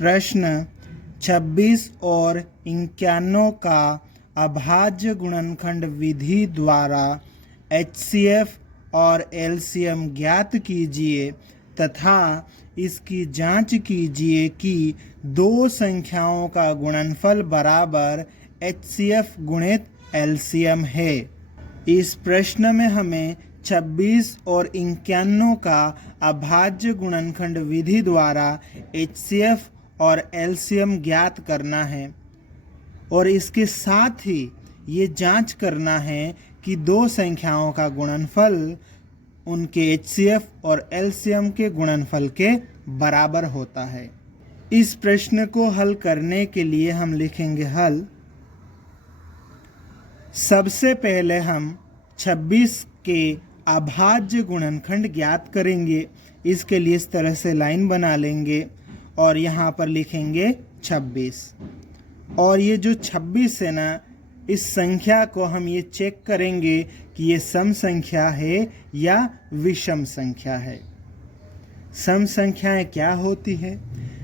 प्रश्न 26 और 51 का अभाज्य गुणनखंड विधि द्वारा HCF और LCM ज्ञात कीजिए तथा इसकी जांच कीजिए कि दो संख्याओं का गुणनफल बराबर HCF गुणित LCM है। इस प्रश्न में हमें 26 और 51 का अभाज्य गुणनखंड विधि द्वारा HCF और LCM ज्ञात करना है और इसके साथ ही ये जांच करना है कि दो संख्याओं का गुणनफल उनके HCF और LCM के गुणनफल के बराबर होता है। इस प्रश्न को हल करने के लिए हम लिखेंगे हल। सबसे पहले हम 26 के अभाज्य गुणनखंड ज्ञात करेंगे। इसके लिए इस तरह से लाइन बना लेंगे और यहाँ पर लिखेंगे 26। और ये जो 26 है ना, इस संख्या को हम ये चेक करेंगे कि ये सम संख्या है या विषम संख्या है। सम संख्याएं क्या होती है?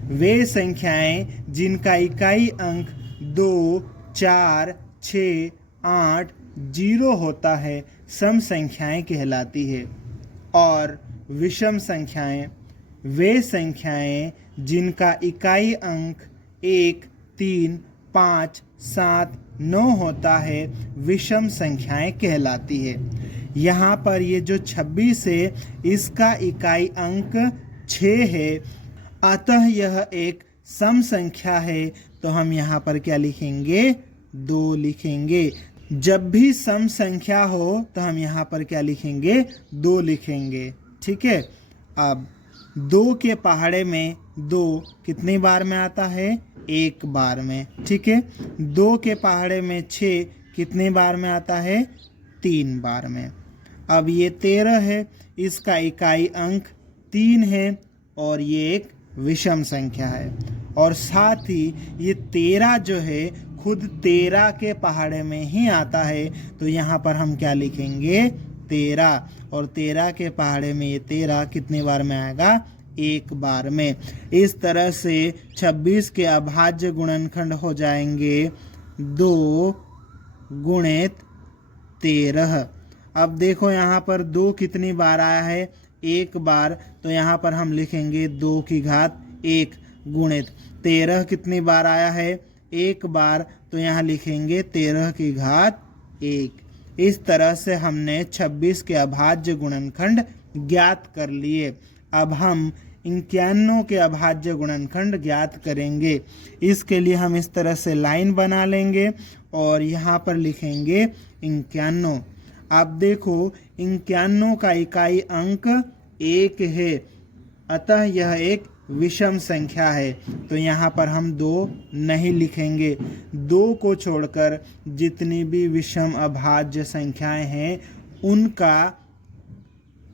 वे संख्याएं जिनका इकाई अंक 2, 4, 6, 8, 0 होता है सम संख्याएं कहलाती है। और विषम संख्याएं वे संख्याएं जिनका इकाई अंक 1, 3, 5, 7, 9 होता है विषम संख्याएं कहलाती है। यहाँ पर ये जो 26 है इसका इकाई अंक 6 है, अतः यह एक सम संख्या है। तो हम यहाँ पर क्या लिखेंगे? 2 लिखेंगे। जब भी सम संख्या हो तो हम यहाँ पर क्या लिखेंगे? 2 लिखेंगे। ठीक है। अब 2 के पहाड़े में 2 कितनी बार में आता है? 1 बार में। ठीक है। 2 के पहाड़े में 6 कितनी बार में आता है? 3 बार में। अब ये 13 है, इसका इकाई अंक 3 है और ये एक विषम संख्या है। और साथ ही ये 13 जो है खुद 13 के पहाड़े में ही आता है। तो यहाँ पर हम क्या लिखेंगे? 13। और 13 के पहाड़े में ये 13 कितनी बार में आएगा? 1 बार में। इस तरह से 26 के अभाज्य गुणनखंड हो जाएंगे 2 गुणित 13। अब देखो यहाँ पर 2 कितनी बार आया है? 1 बार। तो यहाँ पर हम लिखेंगे 2 की घात 1 गुणित 13 कितनी बार आया है? 1 बार। तो यहाँ लिखेंगे 13 की घात 1। इस तरह से हमने 26 के अभाज्य गुणनखंड ज्ञात कर लिए। अब हम 51 के अभाज्य गुणनखंड ज्ञात करेंगे। इसके लिए हम इस तरह से लाइन बना लेंगे और यहाँ पर लिखेंगे 51। अब देखो 51 का इकाई अंक 1 है, अतः यह एक विषम संख्या है। तो यहाँ पर हम 2 नहीं लिखेंगे। 2 को छोड़कर जितनी भी विषम अभाज्य संख्याएं हैं उनका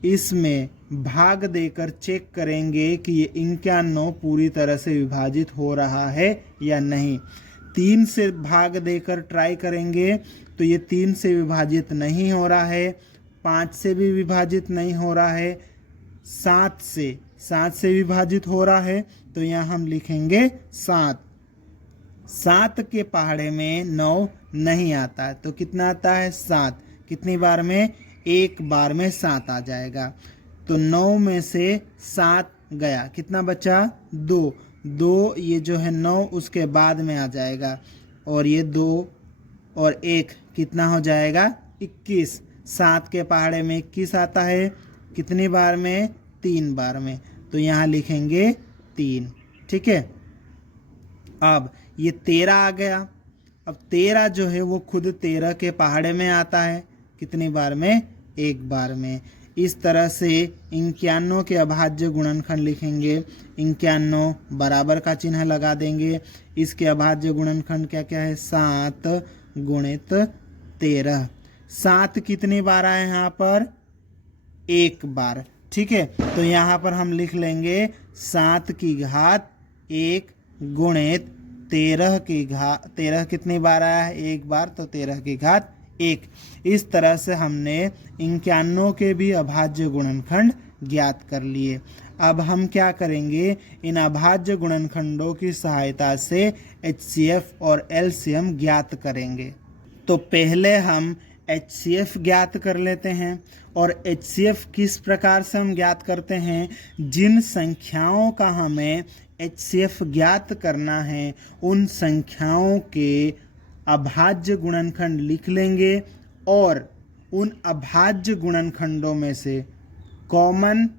इसमें भाग देकर चेक करेंगे कि ये 51 पूरी तरह से विभाजित हो रहा है या नहीं। 3 से भाग देकर ट्राई करेंगे तो ये 3 से विभाजित नहीं हो रहा है, 5 से भी विभाजित नहीं हो रहा है, 7 से विभाजित हो रहा है। तो यहाँ हम लिखेंगे 7। 7 के पहाड़े में 9 नहीं आता है, तो कितना आता है? 7। कितनी बार में? 1 बार में 7 आ जाएगा। तो 9 में से 7 गया, कितना बचा? 2। ये जो है 9 उसके बाद में आ जाएगा और ये 2 और 1 कितना हो जाएगा? 21। 7 के पहाड़े में 21 आता है, कितनी बार में? 3 बार में। तो यहाँ लिखेंगे 3। ठीक है। अब ये 13 आ गया। अब 13 जो है वो खुद 13 के पहाड़े में आता है, कितनी बार में? 1 बार में। इस तरह से 51 के अभाज्य गुणनखंड लिखेंगे। 51 बराबर का चिन्ह लगा देंगे। इसके अभाज्य गुणनखंड क्या क्या है? 7 गुणित 13। 7 कितनी बार आए यहाँ पर? 1 बार। ठीक है। तो यहाँ पर हम लिख लेंगे 7 की घात 1 गुणित 13 कितनी बार आया है? 1 बार। तो 13 की घात 1। इस तरह से हमने 51 के भी अभाज्य गुणनखंड ज्ञात कर लिए। अब हम क्या करेंगे, इन अभाज्य गुणनखंडों की सहायता से HCF और LCM ज्ञात करेंगे। तो पहले हम HCF ज्ञात कर लेते हैं। और HCF किस प्रकार से हम ज्ञात करते हैं, जिन संख्याओं का हमें HCF ज्ञात करना है उन संख्याओं के अभाज्य गुणनखंड लिख लेंगे और उन अभाज्य गुणनखंडों में से कॉमन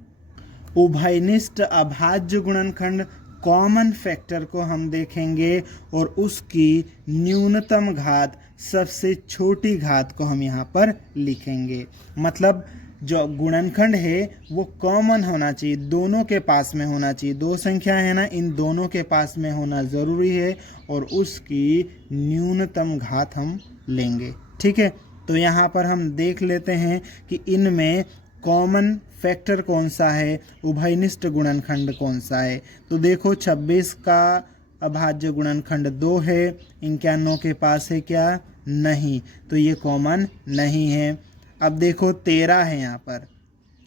उभयनिष्ठ अभाज्य गुणनखंड कॉमन फैक्टर को हम देखेंगे और उसकी न्यूनतम घात सबसे छोटी घात को हम यहाँ पर लिखेंगे। मतलब जो गुणनखंड है वो कॉमन होना चाहिए, दोनों के पास में होना चाहिए। दो संख्या है ना, इन दोनों के पास में होना ज़रूरी है और उसकी न्यूनतम घात हम लेंगे। ठीक है, तो यहाँ पर हम देख लेते हैं कि इनमें कॉमन फैक्टर कौन सा है, उभयनिष्ठ गुणनखंड कौन सा है। तो देखो 26 का अभाज्य गुणनखंड 2 है, 91 के पास है क्या, नहीं, तो ये कॉमन नहीं है। अब देखो 13 है यहाँ पर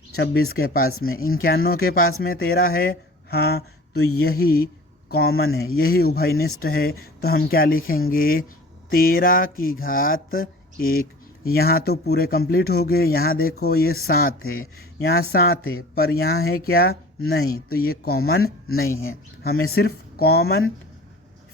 26 के पास में, 91 के पास में 13 है, हाँ, तो यही कॉमन है, यही उभयनिष्ठ है। तो हम क्या लिखेंगे, 13 की घात 1। यहाँ तो पूरे कंप्लीट हो गए। यहाँ देखो ये 7 है, यहाँ 7 है, पर यहाँ है क्या, नहीं, तो ये कॉमन नहीं है। हमें सिर्फ कॉमन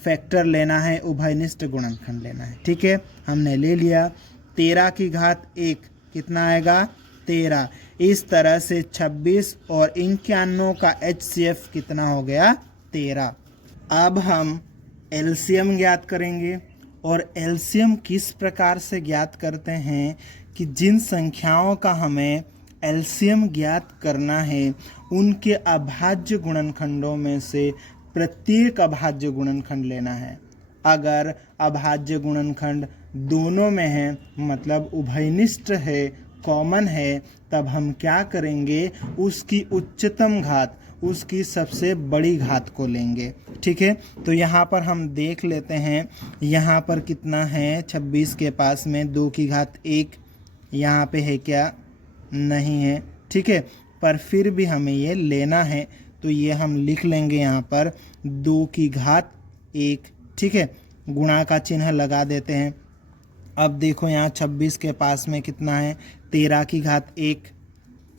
फैक्टर लेना है, उभयनिष्ठ गुणनखंड लेना है। ठीक है, हमने ले लिया। 13 की घात 1 कितना आएगा, 13। इस तरह से 26 और 91 का HCF कितना हो गया, 13। अब हम LCM ज्ञात करेंगे। और LCM किस प्रकार से ज्ञात करते हैं कि जिन संख्याओं का हमें LCM ज्ञात करना है उनके अभाज्य गुणनखंडों में से प्रत्येक अभाज्य गुणनखंड लेना है। अगर अभाज्य गुणनखंड दोनों में है, मतलब उभयनिष्ठ है, कॉमन है, तब हम क्या करेंगे, उसकी उच्चतम घात, उसकी सबसे बड़ी घात को लेंगे। ठीक है, तो यहाँ पर हम देख लेते हैं, यहाँ पर कितना है, 26 के पास में 2 की घात 1, यहाँ पे है क्या, नहीं है। ठीक है, पर फिर भी हमें ये लेना है, तो ये हम लिख लेंगे यहाँ पर 2 की घात 1। ठीक है, गुणा का चिन्ह लगा देते हैं। अब देखो यहाँ 26 के पास में कितना है, 13 की घात 1,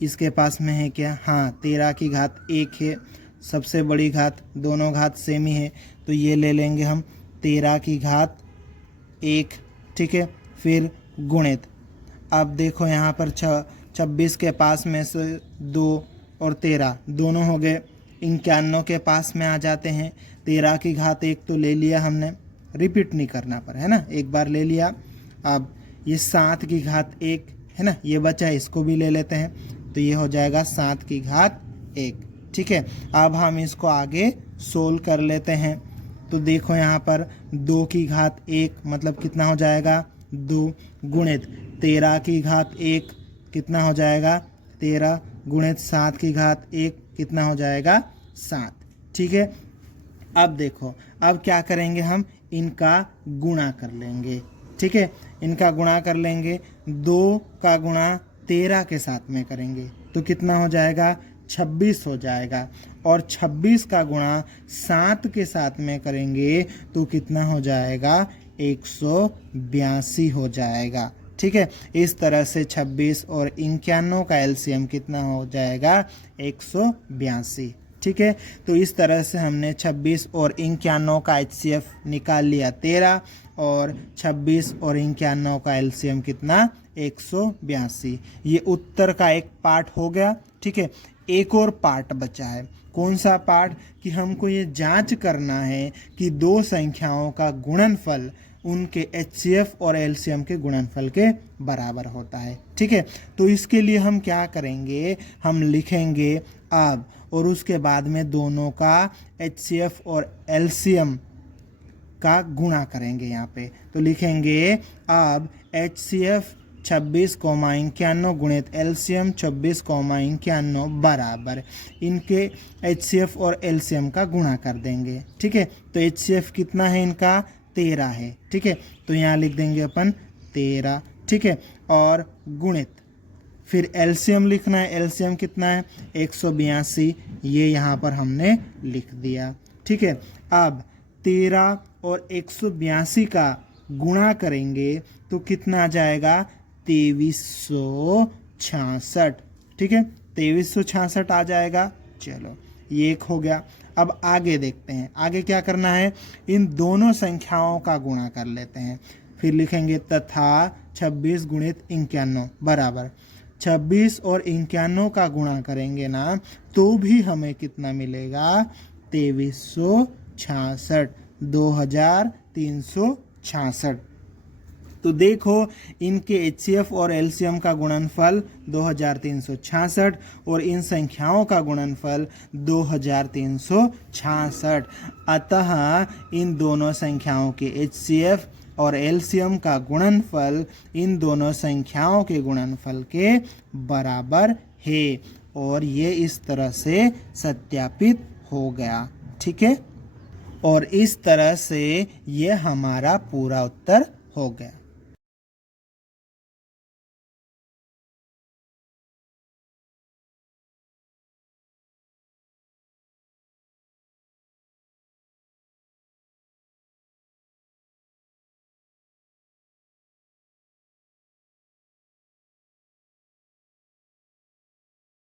इसके पास में है क्या, हाँ, 13 की घात 1 है, सबसे बड़ी घात, दोनों घात सेम ही है, तो ये ले लेंगे हम 13 की घात 1। ठीक है, फिर गुणित। अब देखो यहाँ पर 26 के पास में से 2 और 13 दोनों हो गए, 91 के पास में आ जाते हैं। 13 की घात 1 तो ले लिया हमने, रिपीट नहीं करना पर, है ना, एक बार ले लिया। अब ये 7 की घात 1 है ना, ये बचा है, इसको भी ले लेते हैं, तो ये हो जाएगा 7 की घात 1। ठीक है, अब हम इसको आगे सोल्व कर लेते हैं। तो देखो यहाँ पर 2 की घात 1 मतलब कितना हो जाएगा, 2, गुणित 13 की घात 1 कितना हो जाएगा, 13, गुणित 7 की घात 1 कितना हो जाएगा, 7। ठीक है, अब देखो, अब क्या करेंगे, हम इनका गुणा कर लेंगे। ठीक है, इनका गुणा कर लेंगे, 2 का गुणा 13 के साथ में करेंगे तो कितना हो जाएगा, 26 हो जाएगा। और 26 का गुणा 7 के साथ में करेंगे तो कितना हो जाएगा, 182 हो जाएगा। ठीक है, इस तरह से 26 और 91 का LCM कितना हो जाएगा, 182। ठीक है, तो इस तरह से हमने 26 और 91 का HCF निकाल लिया 13 और 26 और 91 का LCM कितना, 182। ये उत्तर का एक पार्ट हो गया। ठीक है, एक और पार्ट बचा है। कौन सा पार्ट, कि हमको ये जांच करना है कि दो संख्याओं का गुणनफल उनके HCF और LCM के गुणनफल के बराबर होता है। ठीक है, तो इसके लिए हम क्या करेंगे, हम लिखेंगे अब, और उसके बाद में दोनों का HCF और LCM का गुणा करेंगे यहाँ पे। तो लिखेंगे अब HCF 26,91 गुणित LCM 26,91 बराबर, इनके HCF और LCM का गुणा कर देंगे। ठीक है, तो HCF कितना है इनका, 13 है। ठीक है, तो यहाँ लिख देंगे अपन 13। ठीक है, और गुणित फिर एलसीएम लिखना है। एलसीएम कितना है? 182, ये यहाँ पर हमने लिख दिया। ठीक है, अब 13 और 182 का गुणा करेंगे तो कितना आ जाएगा? 2366। ठीक है, 2366 आ जाएगा। चलो, ये एक हो गया। अब आगे देखते हैं, आगे क्या करना है? इन दोनों संख्याओं का गुणा कर लेते हैं। फिर लिखेंगे तथा 26 गुणित 51 बराबर 26 और 51 का गुणा करेंगे ना तो भी हमें कितना मिलेगा? 2366, 2366। तो देखो, इनके HCF और LCM का गुणनफल 2366 और इन संख्याओं का गुणनफल 2366। अतः इन दोनों संख्याओं के HCF और LCM का गुणनफल इन दोनों संख्याओं के गुणनफल के बराबर है और ये इस तरह से सत्यापित हो गया। ठीक है, और इस तरह से ये हमारा पूरा उत्तर हो गया।